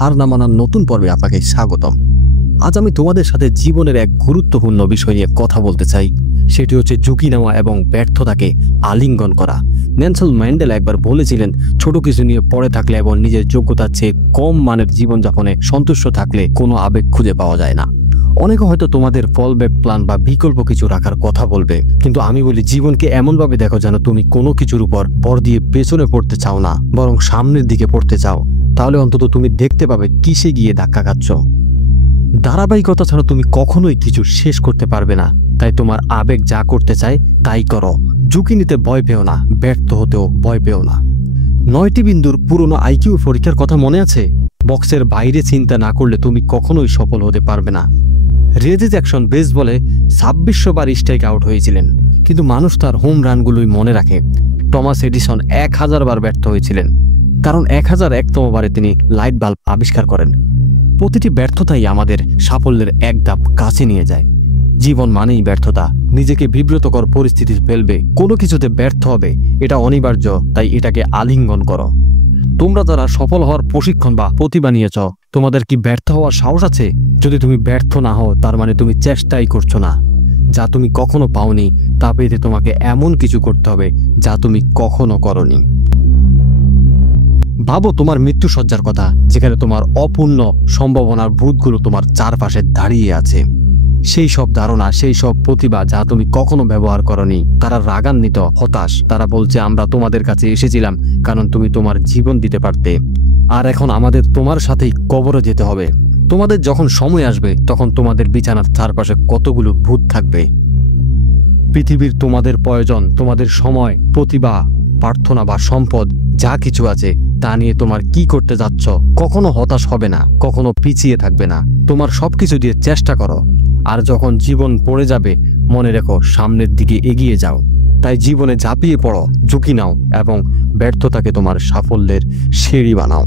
হার না মানার নতুন পর্বে আপনাকে স্বাগতম। আজ আমি তোমাদের সাথে জীবনের এক গুরুত্বপূর্ণ বিষয় নিয়ে কথা বলতে চাই। সেটি হচ্ছে ঝুঁকি নেওয়া এবং ব্যর্থতাকে আলিঙ্গন করা। নেলসন ম্যান্ডেলা একবার বলেছিলেন, ছোট কিছু নিয়ে পড়ে থাকলে এবং নিজের যোগ্যতার চেয়ে কম মানের জীবনযাপনে সন্তুষ্ট থাকলে কোনো আবেগ খুঁজে পাওয়া যায় না। অনেকে হয়তো তোমাদের ফলব্যাক প্ল্যান বা বিকল্প কিছু রাখার কথা বলবে, কিন্তু আমি বলি জীবনকে এমনভাবে দেখো যেন তুমি কোনো কিছুর উপর ভর দিয়ে পেছনে পড়তে চাও না, বরং সামনের দিকে পড়তে চাও। তাহলে অন্তত তুমি দেখতে পাবে কিসে গিয়ে ধাক্কা খাচ্ছ। ধারাবাহিকতা ছাড়া তুমি কখনোই কিছু শেষ করতে পারবে না। তাই তোমার আবেগ যা করতে চায় তাই করো। ঝুঁকি নিতে ভয় পেও না, ব্যর্থ হতেও ভয় পেও না। 9টি বিন্দুর পুরনো আইকিউ পরীক্ষার কথা মনে আছে? বক্সের বাইরে চিন্তা না করলে তুমি কখনোই সফল হতে পারবে না। রেজি জ্যাকসন বেসবলে 2600 বার স্ট্রাইক আউট হয়েছিলেন, কিন্তু মানুষ তার হোম রানগুলোই মনে রাখে। টমাস এডিসন 1000 বার ব্যর্থ হয়েছিলেন, কারণ 1001তম বারে তিনি লাইট বাল্ব আবিষ্কার করেন। প্রতিটি ব্যর্থতাই আমাদের সাফল্যের এক ধাপ কাছে নিয়ে যায়। জীবন মানেই ব্যর্থতা। নিজেকে বিব্রতকর পরিস্থিতিতে ফেলবে, কোনো কিছুতে ব্যর্থ হবে, এটা অনিবার্য। তাই এটাকে আলিঙ্গন করো। তোমরা যারা সফল হওয়ার প্রশিক্ষণ বা প্রতিভা নিয়েছ, তোমাদের কি ব্যর্থ হওয়ার সাহস আছে? যদি তুমি ব্যর্থ না হও, তার মানে তুমি চেষ্টাই করছো না। যা তুমি কখনো পাওনি তা পেতে তোমাকে এমন কিছু করতে হবে যা তুমি কখনো করনি। ভাবো তোমার মৃত্যুসজ্জার কথা, যেখানে তোমার অপূর্ণ সম্ভাবনার ভূতগুলো তোমার চারপাশে দাঁড়িয়ে আছে। সেই সব ধারণা, সেই সব প্রতিভা যা তুমি কখনো ব্যবহার করনি, তারা রাগান্বিত, হতাশ। তারা বলছে, আমরা তোমাদের কাছে এসেছিলাম কারণ তুমি তোমার জীবন দিতে পারতে, আর এখন আমাদের তোমার সাথেই কবরে যেতে হবে। তোমাদের যখন সময় আসবে, তখন তোমাদের বিছানার চারপাশে কতগুলো ভূত থাকবে। পৃথিবীর তোমাদের প্রয়োজন, তোমাদের সময়, প্রতিভা, প্রার্থনা বা সম্পদ যা কিছু আছে তা নিয়ে তোমার কি করতে যাচ্ছ। কখনো হতাশ হবে না, কখনো পিছিয়ে থাকবে না। তোমার সবকিছু দিয়ে চেষ্টা করো, আর যখন জীবন পড়ে যাবে, মনে রেখো সামনের দিকে এগিয়ে যাও। তাই জীবনে ঝাঁপিয়ে পড়ো, ঝুঁকি নাও এবং ব্যর্থতাকে তোমার সাফল্যের সিঁড়ি বানাও।